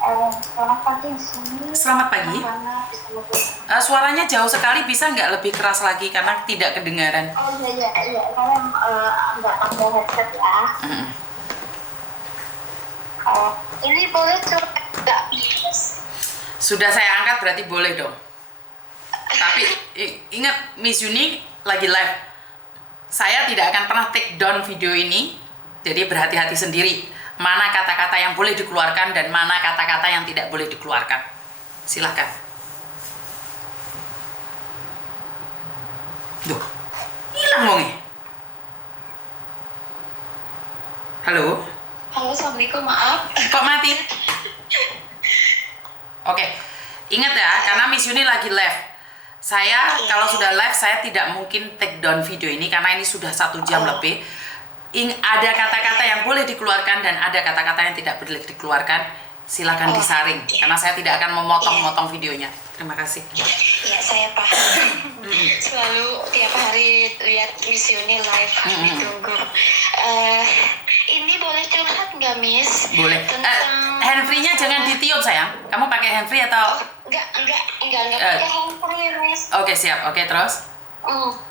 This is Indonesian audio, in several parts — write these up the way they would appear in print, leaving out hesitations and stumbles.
Selamat pagi di sini. Selamat pagi. Suaranya jauh sekali, bisa nggak lebih keras lagi karena tidak kedengaran. Oh iya, saya nggak pakai headset ya. Ini boleh curhat nggak, Miss? Sudah saya angkat berarti boleh dong. Tapi ingat, Miss Yuni lagi live. Saya tidak akan pernah take down video ini, jadi berhati-hati sendiri. Mana kata-kata yang boleh dikeluarkan dan mana kata-kata yang tidak boleh dikeluarkan. Silahkan. Duh, hilang wongnya. Halo? Halo, Assalamualaikum, maaf. Kok mati? Oke, ingat ya, karena Miss Yuni lagi live. Saya kalau sudah live, saya tidak mungkin take down video ini karena ini sudah 1 jam lebih. Ada kata-kata yang boleh dikeluarkan dan ada kata-kata yang tidak boleh dikeluarkan. Silakan disaring, karena saya tidak akan memotong-motong videonya. Terima kasih. Ya, saya paham. Selalu tiap hari lihat Miss Yuni live, ditunggu. Ini boleh curhat nggak, Miss? Boleh. Handfree-nya jangan ditiup, sayang. Kamu pakai handfree atau? Enggak pakai handphone, Miss. Oke, siap. Oke, terus?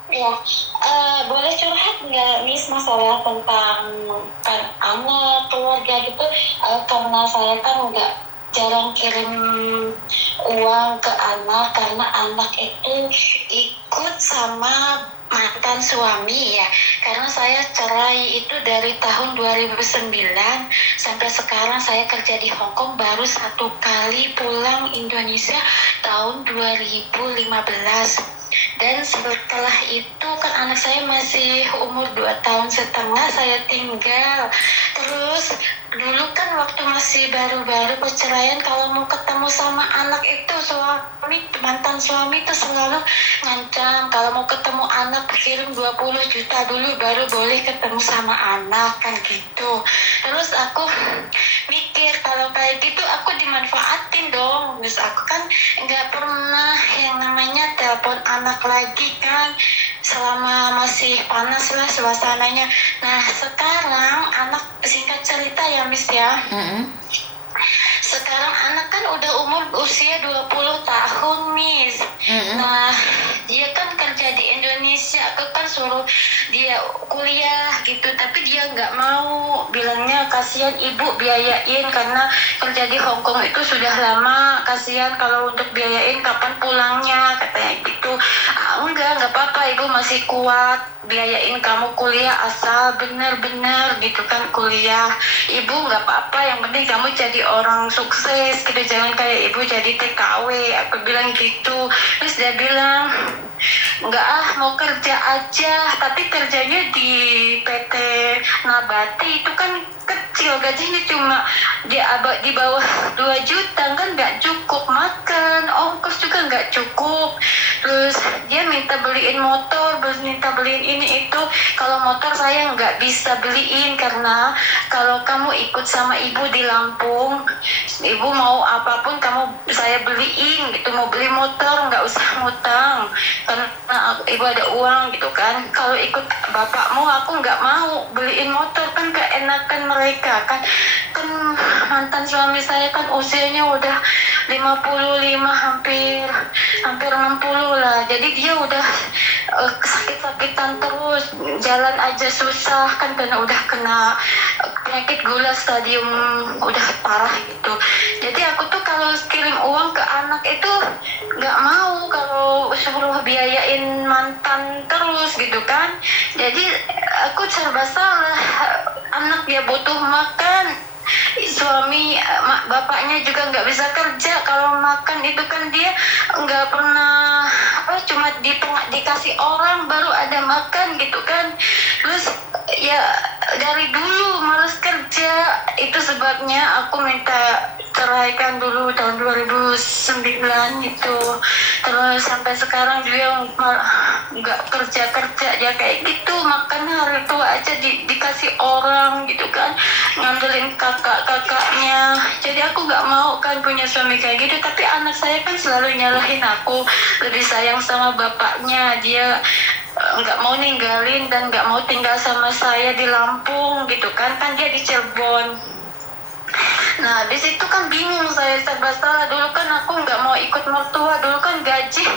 Ya, boleh curhat nggak, Miss, masalah tentang anak, keluarga gitu? Karena saya kan nggak jarang kirim uang ke anak karena anak itu ikut sama mantan suami ya, karena saya cerai itu dari tahun 2009 sampai sekarang. Saya kerja di Hong Kong, baru 1 kali pulang Indonesia tahun 2015. Dan setelah itu kan anak saya masih umur 2,5 tahun saya tinggal. Terus dulu kan waktu masih baru-baru perceraian, kalau mau ketemu sama anak itu mantan suami itu selalu ngancam kalau mau ketemu anak kirim 20 juta dulu baru boleh ketemu sama anak kan gitu. Terus aku mikir kalau kayak gitu aku dimanfaatin dong. Terus aku kan nggak pernah yang namanya telepon anak lagi kan selama masih panas lah suasananya. Nah sekarang anak, singkat cerita ya, Miss ya, sekarang anak kan udah usia 20 tahun, Miss. Nah, dia kan kerja di Indonesia, aku kan suruh dia kuliah gitu, tapi dia nggak mau, bilangnya kasihan ibu biayain karena kerja di Hong Kong itu sudah lama, kasihan kalau untuk biayain kapan pulangnya, katanya gitu. Enggak apa-apa, ibu masih kuat biayain kamu kuliah asal bener-bener gitu kan kuliah. Ibu nggak apa-apa, yang penting kamu jadi orang sukses gitu, jangan kayak ibu jadi TKW, aku bilang gitu. Terus dia bilang nggak mau kerja aja, tapi kerjanya di PT Nabati itu kan kecil, gajinya cuma di bawah 2 juta kan nggak cukup makan, ongkos juga nggak cukup. Terus dia minta beliin motor, minta beliin ini itu. Kalau motor saya nggak bisa beliin karena kalau kamu ikut sama ibu di Lampung, ibu mau apapun saya beliin gitu. Mau beli motor nggak usah ngutang karena ibu ada uang gitu kan. Kalau ikut bapakmu aku nggak mau beliin motor, kan keenakan mereka kan mantan suami saya kan usianya udah 55, hampir 60 lah. Jadi dia udah sakit-sakitan terus, jalan aja susah kan karena udah kena penyakit gula stadium udah parah gitu. Jadi aku tuh kalau kirim uang ke anak itu nggak mau, kalau suruh biayain mantan terus gitu kan. Jadi aku serba salah, anak dia butuh makan, suami bapaknya juga nggak bisa kerja, kalau makan itu kan dia nggak pernah cuma dikasih orang baru ada makan gitu kan. Terus ya dari dulu malas kerja, itu sebabnya aku minta ceraikan dulu tahun 2009 itu. Terus sampai sekarang dia nggak kerja dia kayak gitu, makan hari tua aja dikasih orang gitu kan, ngandelin kakaknya. Jadi aku nggak mau kan punya suami kayak gitu. Tapi anak saya kan selalu nyalahin aku, lebih sayang sama bapaknya. Dia nggak mau ninggalin dan nggak mau tinggal sama saya di Lampung gitu kan dia di Cirebon. Nah, di situ kan bingung saya serba salah. Dulu kan aku nggak mau ikut mertua, dulu kan gaji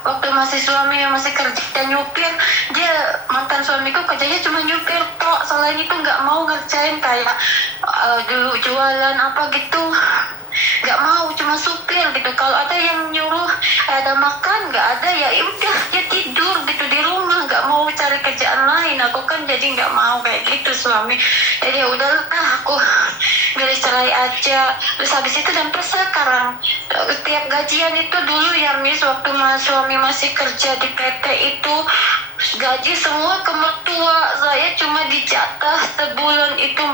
waktu masih suami yang masih kerja nyupir, dia mantan suamiku kerjanya cuma nyupir tok, selain itu nggak mau ngerjain kayak dulu jualan apa gitu, nggak mau, cuma supir gitu. Kalau ada yang nyuruh ada makan, nggak ada, ya udah dia tidur gitu di rumah, nggak mau cari kerjaan lain. Aku kan jadi nggak mau kayak gitu suami, jadi ya udahlah aku milih cerai aja. Terus habis itu sampai sekarang setiap gajian itu dulu ya Miss, waktu suami masih kerja di PT itu gaji semua ke mertua, saya cuma dijatah sebulan itu,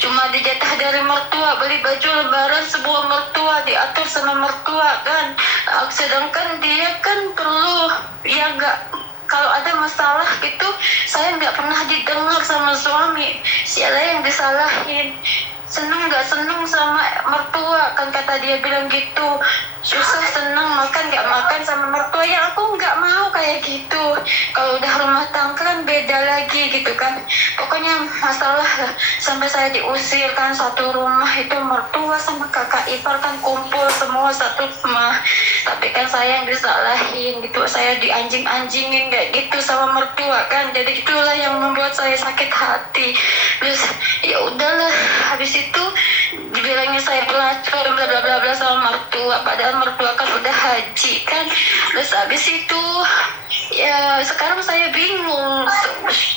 cuma dijatah dari mertua, beli baju lebaran sebuah mertua, diatur sama mertua kan. Sedangkan dia kan perlu ya nggak, kalau ada masalah gitu saya nggak pernah didengar sama suami, siapa yang disalahin. Seneng nggak seneng sama mertua kan, kata dia bilang gitu, susah seneng makan nggak makan sama mertua. Ya aku nggak mau kayak gitu, kalau udah rumah tangga kan beda lagi gitu kan. Pokoknya masalah sampai saya diusir kan, satu rumah itu mertua sama kakak ipar kan kumpul semua satu rumah, tapi kan saya yang disalahin gitu, saya dianjing-anjingin kayak gitu sama mertua kan. Jadi itulah yang membuat saya sakit hati. Terus ya udahlah, habis itu dibilangnya saya pelacur bla bla bla bla sama mertua, padahal mertua kan udah haji kan. Terus habis itu ya sekarang saya bingung,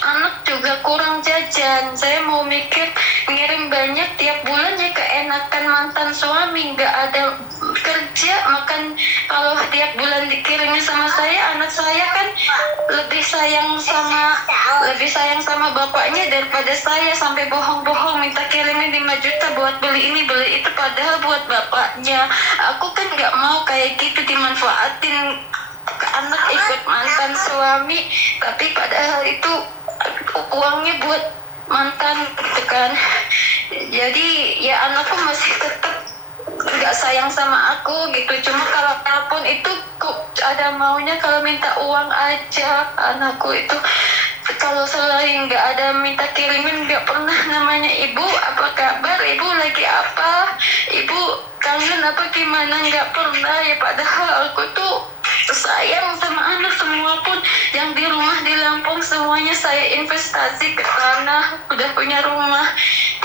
anak juga kurang jajan, saya mau mikir ngirim banyak tiap bulannya, keenakan mantan suami nggak ada kerja makan. Kalau tiap bulan dikirimnya sama saya, anak saya kan lebih sayang sama bapaknya daripada saya, sampai bohong-bohong minta kirimin 5 juta buat beli ini beli itu, padahal buat bapaknya. Aku kan nggak mau kayak gitu dimanfaatin ke anak ikut mantan suami, tapi padahal itu uangnya buat mantan gitu kan. Jadi ya anakku masih tetap nggak sayang sama aku gitu. Cuma kalau telepon itu kok ada maunya kalau minta uang aja. Anakku itu kalau selain nggak ada minta kirimin, nggak pernah namanya ibu apa kabar, ibu lagi apa, ibu kangen apa gimana, nggak pernah ya. Padahal aku tuh sayang sama anak. Semua pun yang di rumah di Lampung semuanya saya investasi ke tanah, udah punya rumah.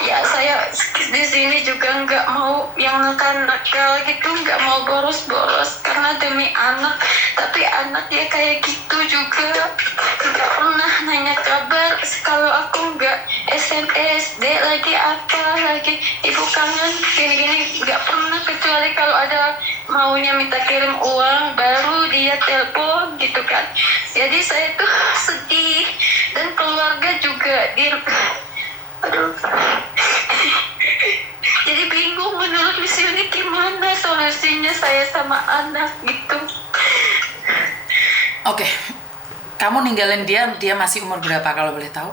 Ya saya di sini juga nggak mau yang nakal gitu, nggak mau boros-boros karena demi anak. Tapi anak ya kayak gitu juga, nggak pernah nanya kabar. Kalau aku nggak SMS, dek lagi apa, lagi ibu kangen gini-gini, nggak pernah, kecuali kalau ada maunya minta kirim uang baru dia telepon gitu kan. Jadi saya tuh sedih, dan keluarga juga aduh. Jadi bingung menurut misi ini gimana solusinya saya sama anak gitu. Oke, kamu ninggalin dia masih umur berapa kalau boleh tahu?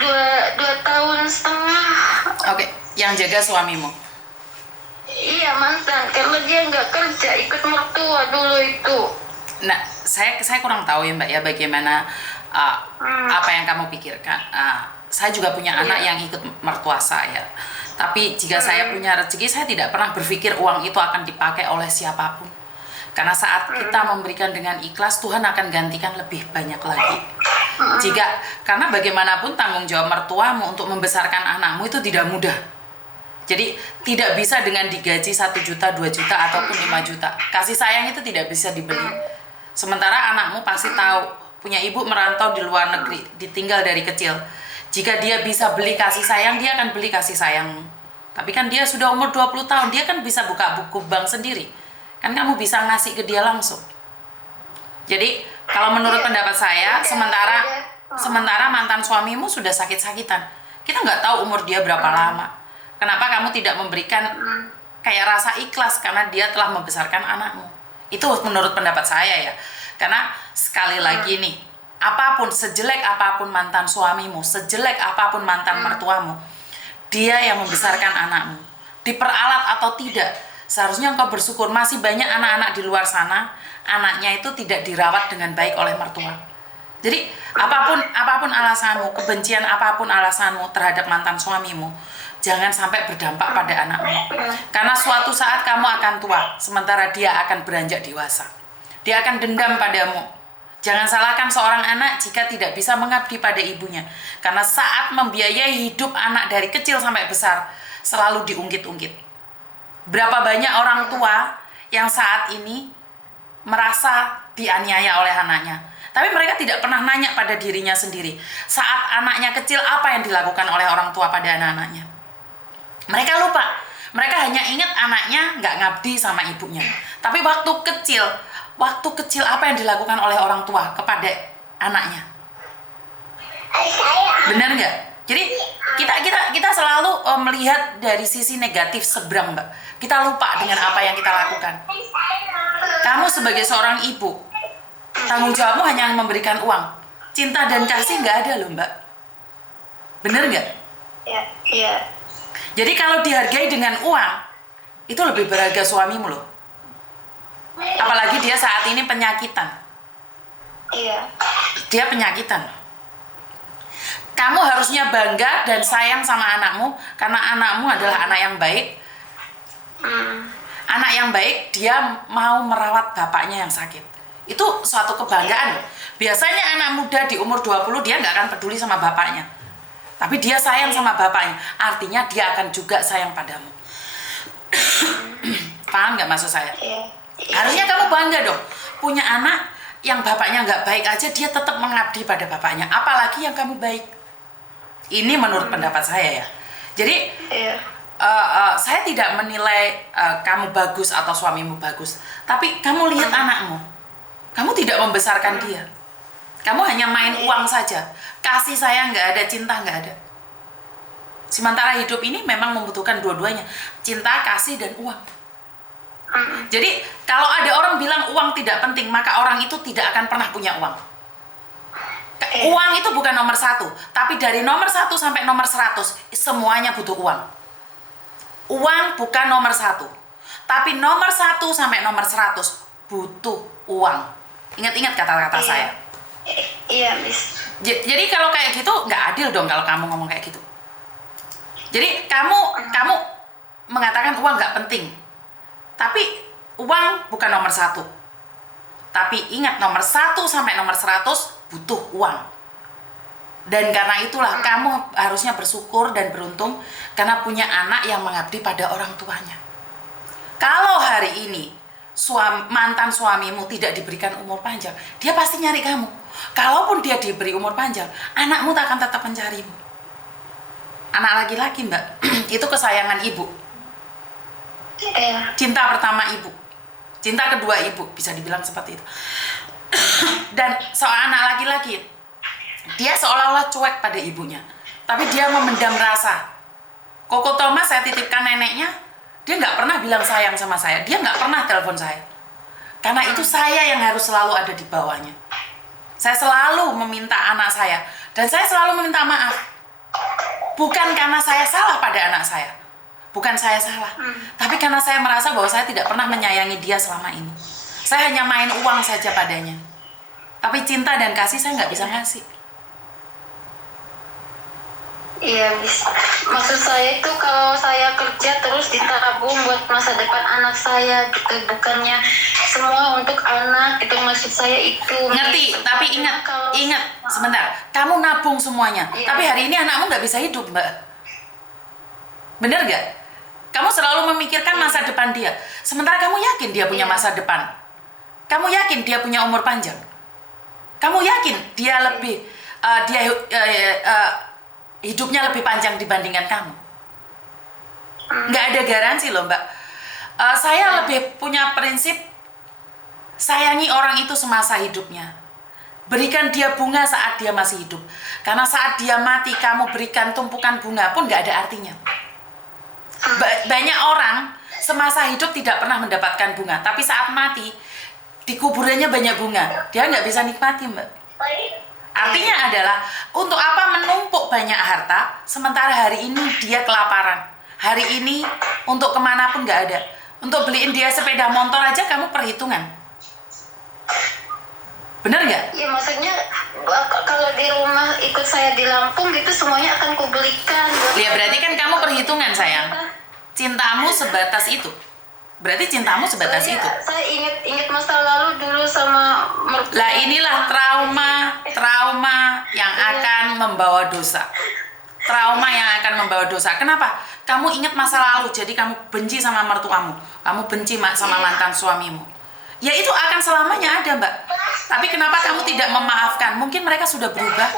2 tahun setengah. Oke, yang jaga suamimu? Iya mantan, karena dia nggak kerja, ikut mertua dulu itu. Nah, saya kurang tahu ya Mbak ya bagaimana apa yang kamu pikirkan. Saya juga punya anak yang ikut mertua saya. Tapi jika saya punya rezeki, saya tidak pernah berpikir uang itu akan dipakai oleh siapapun. Karena saat kita memberikan dengan ikhlas, Tuhan akan gantikan lebih banyak lagi. Karena bagaimanapun tanggung jawab mertuamu untuk membesarkan anakmu itu tidak mudah. Jadi tidak bisa dengan digaji 1 juta, 2 juta, ataupun 5 juta. Kasih sayang itu tidak bisa dibeli. Sementara anakmu pasti tahu, punya ibu merantau di luar negeri, ditinggal dari kecil. Jika dia bisa beli kasih sayang, dia akan beli kasih sayangmu. Tapi kan dia sudah umur 20 tahun, dia kan bisa buka buku bank sendiri. Kan kamu bisa ngasih ke dia langsung. Jadi kalau menurut pendapat saya, sementara mantan suamimu sudah sakit-sakitan, kita nggak tahu umur dia berapa lama. Kenapa kamu tidak memberikan kayak rasa ikhlas karena dia telah membesarkan anakmu? Itu menurut pendapat saya ya. Karena sekali lagi nih, apapun, sejelek apapun mantan suamimu, sejelek apapun mantan mertuamu, dia yang membesarkan anakmu. Diperalat atau tidak, seharusnya engkau bersyukur masih banyak anak-anak di luar sana, anaknya itu tidak dirawat dengan baik oleh mertua. Jadi apapun alasanmu, kebencian apapun alasanmu terhadap mantan suamimu, jangan sampai berdampak pada anakmu. Karena suatu saat kamu akan tua, sementara dia akan beranjak dewasa. Dia akan dendam padamu. Jangan salahkan seorang anak jika tidak bisa mengabdi pada ibunya. Karena saat membiayai hidup anak dari kecil sampai besar, selalu diungkit-ungkit. Berapa banyak orang tua yang saat ini merasa dianiaya oleh anaknya. Tapi mereka tidak pernah nanya pada dirinya sendiri. Saat anaknya kecil, apa yang dilakukan oleh orang tua pada anak-anaknya? Mereka lupa. Mereka hanya ingat anaknya nggak ngabdi sama ibunya. Tapi waktu kecil apa yang dilakukan oleh orang tua kepada anaknya? Benar nggak? Jadi kita selalu melihat dari sisi negatif seberang, Mbak. Kita lupa dengan apa yang kita lakukan. Kamu sebagai seorang ibu, tanggung jawabmu hanya memberikan uang. Cinta dan kasih nggak ada loh, Mbak. Bener nggak? Iya. Jadi kalau dihargai dengan uang, itu lebih berharga suamimu loh. Apalagi dia saat ini penyakitan. Iya. Dia penyakitan. Kamu harusnya bangga dan sayang sama anakmu, karena anakmu adalah anak yang baik. Anak yang baik, dia mau merawat bapaknya yang sakit. Itu suatu kebanggaan. Biasanya anak muda di umur 20 dia nggak akan peduli sama bapaknya. Tapi dia sayang sama bapaknya. Artinya dia akan juga sayang padamu. Paham nggak maksud saya? Harusnya kamu bangga dong. Punya anak yang bapaknya nggak baik aja, dia tetap mengabdi pada bapaknya. Apalagi yang kamu baik. Ini menurut pendapat saya ya. Jadi saya tidak menilai kamu bagus atau suamimu bagus. Tapi kamu lihat anakmu. Kamu tidak membesarkan dia. Kamu hanya main uang saja. Kasih sayang nggak ada, cinta nggak ada. Sementara hidup ini memang membutuhkan dua-duanya. Cinta, kasih, dan uang. Jadi kalau ada orang bilang uang tidak penting, maka orang itu tidak akan pernah punya uang. Uang itu bukan nomor 1. Tapi dari nomor 1 sampai nomor 100, semuanya butuh uang. Uang bukan nomor 1. Tapi nomor 1 sampai nomor 100 butuh uang. Ingat-ingat kata-kata saya. Iya, Miss. Jadi kalau kayak gitu nggak adil dong kalau kamu ngomong kayak gitu. Jadi kamu mengatakan uang nggak penting. Tapi uang bukan nomor 1. Tapi ingat, nomor 1 sampai nomor 100 butuh uang. Dan karena itulah kamu harusnya bersyukur dan beruntung karena punya anak yang mengabdi pada orang tuanya. Kalau hari ini mantan suamimu tidak diberikan umur panjang, dia pasti nyari kamu. Kalaupun dia diberi umur panjang, anakmu tak akan tetap mencarimu. Anak laki-laki, Mbak, itu kesayangan ibu. Cinta pertama ibu, cinta kedua ibu, bisa dibilang seperti itu. Dan seorang anak laki-laki, dia seolah-olah cuek pada ibunya, tapi dia memendam rasa. Koko Thomas saya titipkan neneknya, dia nggak pernah bilang sayang sama saya, dia nggak pernah telepon saya. Karena itu saya yang harus selalu ada di bawahnya. Saya selalu meminta anak saya, dan saya selalu meminta maaf. Bukan karena saya salah pada anak saya, bukan saya salah, tapi karena saya merasa bahwa saya tidak pernah menyayangi dia selama ini. Saya hanya main uang saja padanya, tapi cinta dan kasih saya nggak bisa ngasih. Iya, Miss. Maksud saya itu kalau saya kerja terus ditabung buat masa depan anak saya gitu, bukannya semua untuk anak, itu maksud saya itu. Ngerti, tapi ingat sebentar, kamu nabung semuanya, tapi hari ini anakmu nggak bisa hidup, Mbak. Bener nggak? Kamu selalu memikirkan masa depan dia, sementara kamu yakin dia punya masa depan. Kamu yakin dia punya umur panjang. Kamu yakin dia lebih hidupnya lebih panjang dibandingkan kamu. Nggak ada garansi loh, Mbak. Saya lebih punya prinsip, sayangi orang itu semasa hidupnya. Berikan dia bunga saat dia masih hidup. Karena saat dia mati, kamu berikan tumpukan bunga pun nggak ada artinya. Banyak orang semasa hidup tidak pernah mendapatkan bunga, tapi saat mati, di kuburannya banyak bunga. Dia nggak bisa nikmati, Mbak. Artinya adalah, untuk apa menumpuk banyak harta, sementara hari ini dia kelaparan. Hari ini untuk kemanapun nggak ada. Untuk beliin dia sepeda motor aja kamu perhitungan. Bener nggak? Ya maksudnya kalau di rumah ikut saya di Lampung gitu semuanya akan kubelikan. Ya berarti kan kamu perhitungan sayang. Cintamu sebatas itu. Berarti cintamu sebatas itu. Saya ingat masa lalu dulu sama mertua. Lah inilah trauma yang akan membawa dosa. Trauma yang akan membawa dosa. Kenapa? Kamu ingat masa lalu, jadi kamu benci sama mertuamu. Kamu benci sama mantan suamimu. Ya itu akan selamanya ada, Mbak. Tapi kenapa kamu tidak memaafkan? Mungkin mereka sudah berubah.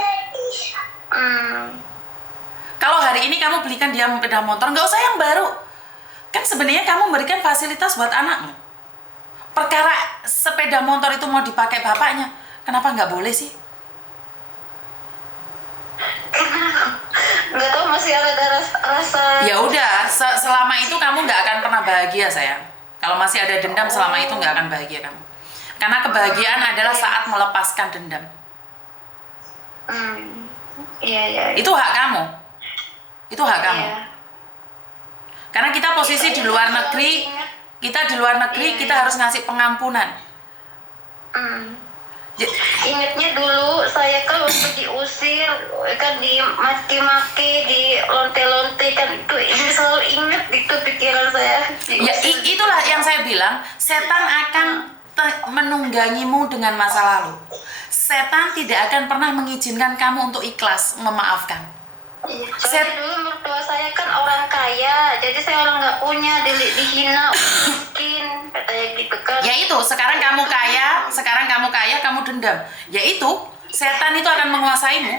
Kalau hari ini kamu belikan dia sepeda motor, nggak usah yang baru. Kan sebenarnya kamu memberikan fasilitas buat anakmu. Perkara sepeda motor itu mau dipakai bapaknya, kenapa nggak boleh sih? Nggak tahu, masih ada rasa. Ya udah, selama itu kamu nggak akan pernah bahagia sayang. Kalau masih ada dendam selama itu nggak akan bahagia kamu. Karena kebahagiaan adalah saat melepaskan dendam. Iya. Itu hak kamu. Itu hak kamu. Iya. Karena kita posisi di luar negeri, kita harus ngasih pengampunan. Ingatnya dulu saya kan waktu diusir, kan dimaki-maki, di lonte-lonte, kan itu ini selalu ingat itu pikiran saya. Ya itulah yang saya bilang, setan akan menunggangimu dengan masa lalu. Setan tidak akan pernah mengizinkan kamu untuk ikhlas memaafkan. Soalnya dulu mertua saya kan orang kaya, jadi saya orang nggak punya, dihina, miskin, katanya gitu kan. Ya itu, sekarang kamu kaya, kamu dendam. Ya itu, setan itu akan menguasaimu.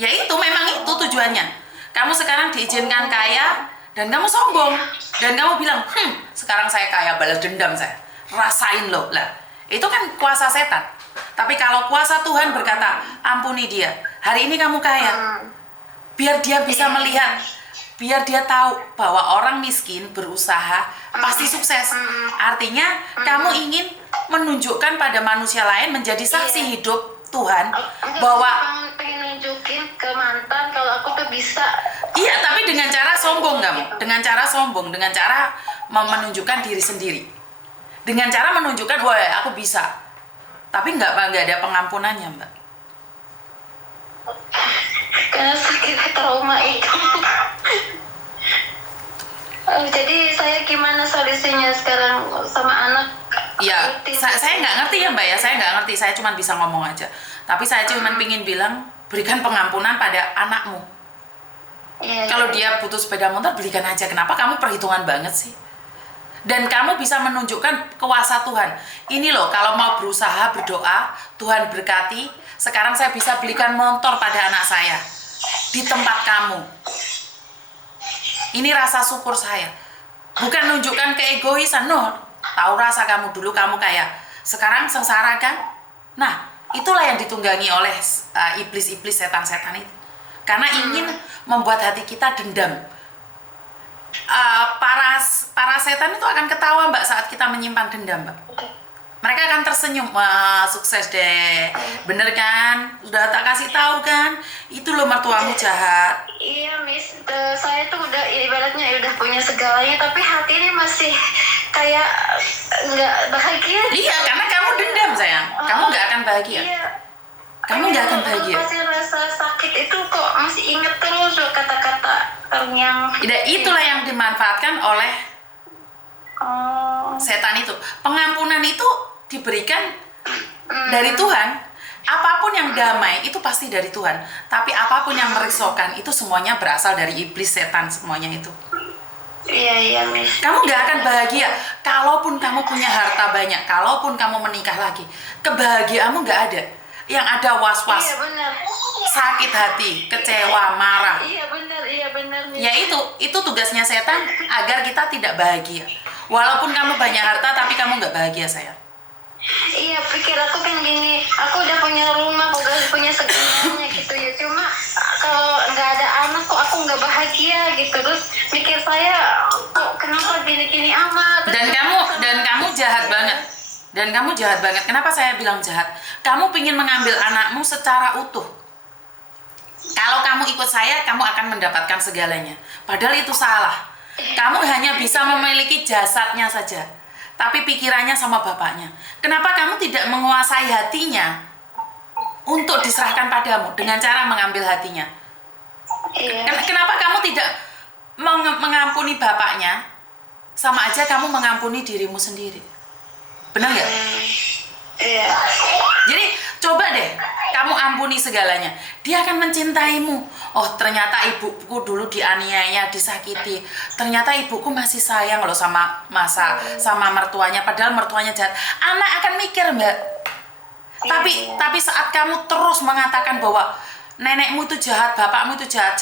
Ya itu, memang itu tujuannya. Kamu sekarang diizinkan kaya, dan kamu sombong. Dan kamu bilang, sekarang saya kaya, balas dendam saya. Rasain loh. Lah, itu kan kuasa setan. Tapi kalau kuasa Tuhan berkata, ampuni dia. Hari ini kamu kaya. Biar dia bisa melihat, biar dia tahu bahwa orang miskin berusaha pasti sukses. Artinya kamu ingin menunjukkan pada manusia lain, menjadi saksi hidup Tuhan bahwa pengen nunjukin ke mantan kalau aku tuh bisa. Iya, tapi dengan cara sombong kamu, dengan cara menunjukkan diri sendiri, dengan cara menunjukkan wah aku bisa, tapi nggak ada pengampunannya, Mbak. Karena sakit trauma itu. Jadi saya gimana solusinya sekarang sama anak? Ya, saya nggak ngerti ya Mbak ya, saya nggak ngerti, saya cuma bisa ngomong aja. Tapi saya cuma pingin bilang, berikan pengampunan pada anakmu. Kalau dia butuh sepeda motor, belikan aja. Kenapa kamu perhitungan banget sih? Dan kamu bisa menunjukkan kuasa Tuhan. Ini loh, kalau mau berusaha, berdoa, Tuhan berkati, sekarang saya bisa belikan motor pada anak saya. Di tempat kamu. Ini rasa syukur saya. Bukan menunjukkan keegoisan, no. Tahu rasa kamu dulu, kamu kayak sekarang sengsara kan? Nah, itulah yang ditunggangi oleh iblis-iblis, setan-setan itu. Karena ingin membuat hati kita dendam. Para setan itu akan ketawa Mbak saat kita menyimpan dendam, Mbak. Mereka akan tersenyum, wah sukses deh, bener kan? Udah tak kasih tahu kan? Itu loh mertuamu jahat. Iya Miss, saya tuh udah ibaratnya udah punya segalanya, tapi hati ini masih kayak nggak bahagia. Iya, karena kamu dendam sayang, kamu nggak akan bahagia. Iya. Kamu nggak akan bahagia. Masih rasa sakit itu kok masih inget terus loh kata-kata yang. Itulah yang dimanfaatkan oleh setan itu. Pengampunan itu diberikan dari Tuhan. Apapun yang damai itu pasti dari Tuhan. Tapi apapun yang merisaukan itu semuanya berasal dari iblis, setan, semuanya itu. Iya Miss. Kamu nggak akan bahagia. Kalaupun kamu punya harta banyak, kalaupun kamu menikah lagi, kebahagiaanmu nggak ada. Yang ada was-was, Iya benar. sakit hati, kecewa, marah. Iya benar Miss. Ya itu tugasnya setan agar kita tidak bahagia. Walaupun kamu banyak harta tapi kamu nggak bahagia sayang. Iya, pikir aku kan gini, aku udah punya rumah, udah punya segalanya gitu ya. Cuma kalau nggak ada anak kok aku nggak bahagia gitu. Terus mikir saya, kok kenapa gini-gini amat? Dan kamu jahat banget. Dan kamu jahat banget. Kenapa saya bilang jahat? Kamu ingin mengambil anakmu secara utuh. Kalau kamu ikut saya, kamu akan mendapatkan segalanya. Padahal itu salah. Kamu hanya bisa memiliki jasadnya saja, tapi pikirannya sama bapaknya. Kenapa kamu tidak menguasai hatinya? untuk diserahkan padamu dengan cara mengambil hatinya. Iya. Kenapa kamu tidak mengampuni bapaknya? Sama aja kamu mengampuni dirimu sendiri. Benar nggak? Iya. Jadi coba deh kamu ampuni segalanya. Dia akan mencintaimu. Oh, ternyata ibuku dulu dianiaya, disakiti. Ternyata ibuku masih sayang loh sama mertuanya, padahal mertuanya jahat. Anak akan mikir, Mbak. Tapi saat kamu terus mengatakan bahwa nenekmu itu jahat, bapakmu itu jahat,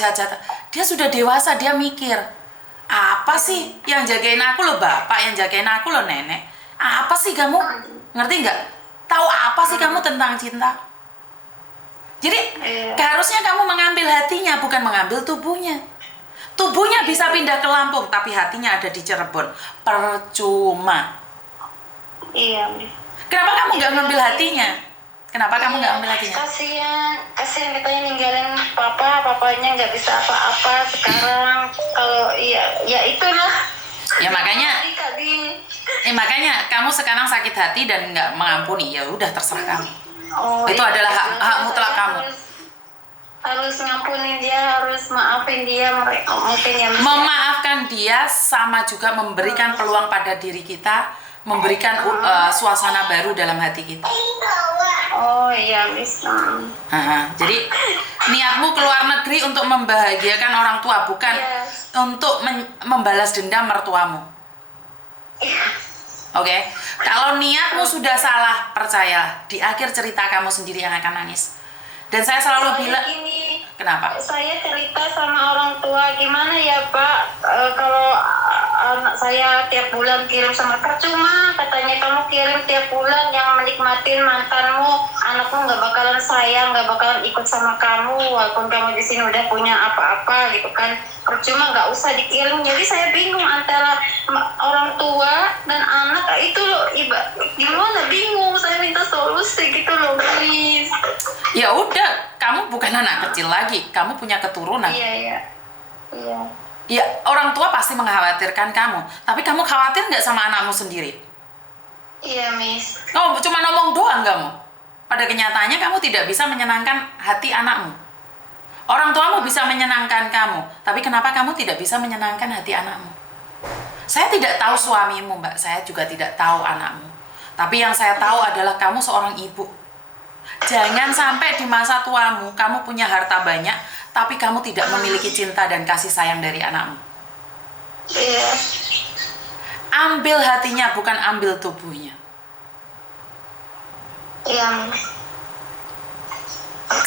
dia sudah dewasa, dia mikir, apa sih yang jagain aku loh bapak, yang jagain aku loh nenek? Apa sih kamu? Ngerti nggak? Tahu apa sih kamu tentang cinta? Jadi harusnya kamu mengambil hatinya, bukan mengambil tubuhnya. Tubuhnya bisa pindah ke Lampung, tapi hatinya ada di Cirebon. Percuma. Iya. Kenapa kamu nggak ngambil hatinya? Kenapa kamu nggak ambil hatinya? Kasihan katanya ninggalin papanya nggak bisa apa-apa sekarang. Kalau ya itulah. Ya makanya kamu sekarang sakit hati dan nggak mengampuni. Ya udah terserah kamu. Itu adalah hak mutlak kamu. Harus ngampunin dia, harus maafin dia, mungkin ya. Memaafkan dia sama juga memberikan peluang pada diri kita, memberikan suasana baru dalam hati kita. Oh iya, bisa. Jadi niatmu keluar negeri untuk membahagiakan orang tua, bukan untuk membalas dendam mertuamu. Oke? Kalau niatmu sudah salah, percaya di akhir cerita kamu sendiri yang akan nangis. Dan saya selalu bilang, kenapa? Saya cerita sama orang tua, gimana ya Pak, kalau anak saya tiap bulan kirim sama percuma, katanya kamu kirim tiap bulan yang menikmatin mantanmu, anakmu nggak bakalan sayang, nggak bakalan ikut sama kamu, walaupun kamu di sini udah punya apa-apa gitu kan, percuma nggak usah dikirim. Jadi saya bingung antara orang tua dan anak itu loh, gimana, bingung, saya minta solusi gitu loh, please. Ya udah, kamu bukan anak kecil lagi, kamu punya keturunan. Iya. Ya, orang tua pasti mengkhawatirkan kamu, tapi kamu khawatir nggak sama anakmu sendiri? Iya, Miss. Kamu cuma ngomong doang kamu. Pada kenyataannya kamu tidak bisa menyenangkan hati anakmu. Orang tuamu bisa menyenangkan kamu, tapi kenapa kamu tidak bisa menyenangkan hati anakmu? Saya tidak tahu suamimu, Mbak. Saya juga tidak tahu anakmu. Tapi yang saya tahu adalah kamu seorang ibu. Jangan sampai di masa tuamu kamu punya harta banyak, tapi kamu tidak memiliki cinta dan kasih sayang dari anakmu. Iya. Ambil hatinya, bukan ambil tubuhnya. Iya.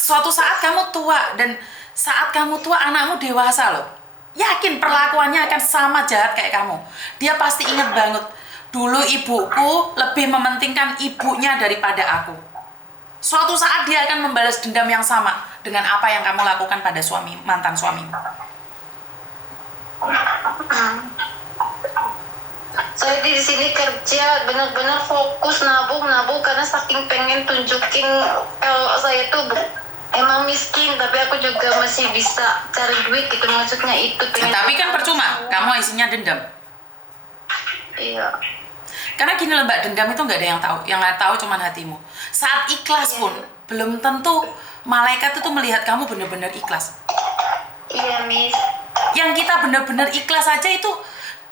Suatu saat kamu tua, dan saat kamu tua anakmu dewasa loh. Yakin perlakuannya akan sama jahat kayak kamu. Dia pasti ingat banget, dulu ibuku lebih mementingkan ibunya daripada aku. Suatu saat dia akan membalas dendam yang sama dengan apa yang kamu lakukan pada mantan suamimu. Saya di sini kerja benar-benar fokus nabung karena saking pengen tunjukin kalau saya tuh emang miskin, tapi aku juga masih bisa cari duit gitu, maksudnya itu. Tapi kan percuma, kamu isinya dendam. Iya. Karena gini loh Mbak, dendam itu nggak ada yang tahu. Yang nggak tahu cuma hatimu. Saat ikhlas pun, belum tentu malaikat itu melihat kamu benar-benar ikhlas. Iya, Miss. Yang kita benar-benar ikhlas aja itu,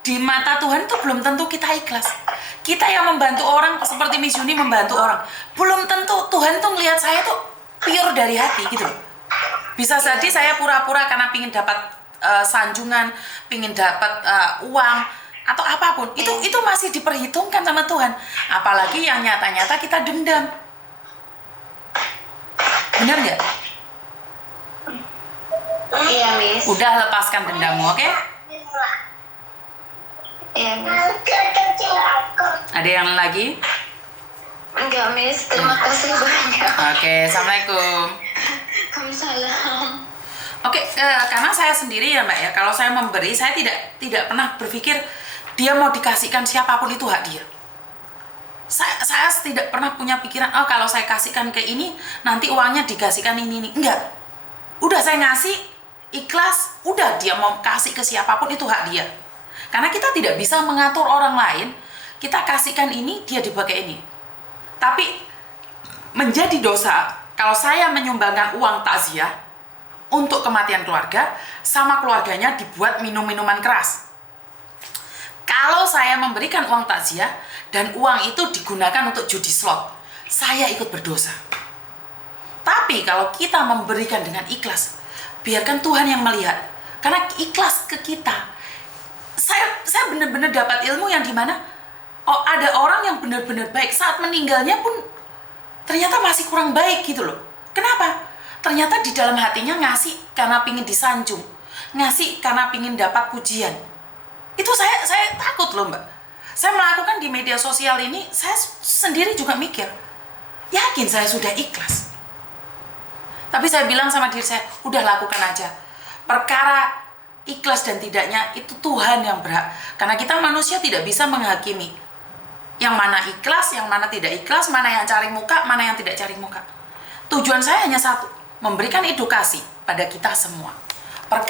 di mata Tuhan itu belum tentu kita ikhlas. Kita yang membantu orang, seperti Miss Yuni membantu orang, belum tentu Tuhan tuh ngelihat saya tuh pure dari hati gitu. Bisa jadi saya pura-pura karena pingin dapat sanjungan, pingin dapat uang, atau apapun, itu masih diperhitungkan sama Tuhan. Apalagi yang nyata-nyata kita dendam. Benar nggak? Iya, Miss. Udah, lepaskan dendammu, oke? Iya, Miss. Ada yang lagi? Enggak, Miss. Terima kasih banyak. Oke, Assalamualaikum. Waalaikumsalam. Oke, karena saya sendiri ya Mbak ya, kalau saya memberi, saya tidak pernah berpikir dia mau dikasihkan siapapun itu hak dia. Saya tidak pernah punya pikiran, oh kalau saya kasihkan ke ini, nanti uangnya dikasihkan ini. Enggak. Udah saya ngasih, ikhlas, udah dia mau kasih ke siapapun itu hak dia. Karena kita tidak bisa mengatur orang lain, kita kasihkan ini, dia dipakai ini. Tapi menjadi dosa kalau saya menyumbangkan uang takziah untuk kematian keluarga, sama keluarganya dibuat minum-minuman keras. Kalau saya memberikan uang takziah dan uang itu digunakan untuk judi slot, saya ikut berdosa. Tapi kalau kita memberikan dengan ikhlas, biarkan Tuhan yang melihat. Karena ikhlas ke kita. Saya benar-benar dapat ilmu yang dimana ada orang yang benar-benar baik, saat meninggalnya pun ternyata masih kurang baik gitu loh. Kenapa? Ternyata di dalam hatinya ngasih karena pingin disanjung, ngasih karena pingin dapat pujian. Itu saya takut loh, Mbak. Saya melakukan di media sosial ini, saya sendiri juga mikir, yakin saya sudah ikhlas. Tapi saya bilang sama diri saya, udah lakukan aja. Perkara ikhlas dan tidaknya itu Tuhan yang berhak. Karena kita manusia tidak bisa menghakimi yang mana ikhlas, yang mana tidak ikhlas, mana yang cari muka, mana yang tidak cari muka. Tujuan saya hanya satu, memberikan edukasi pada kita semua. Perkara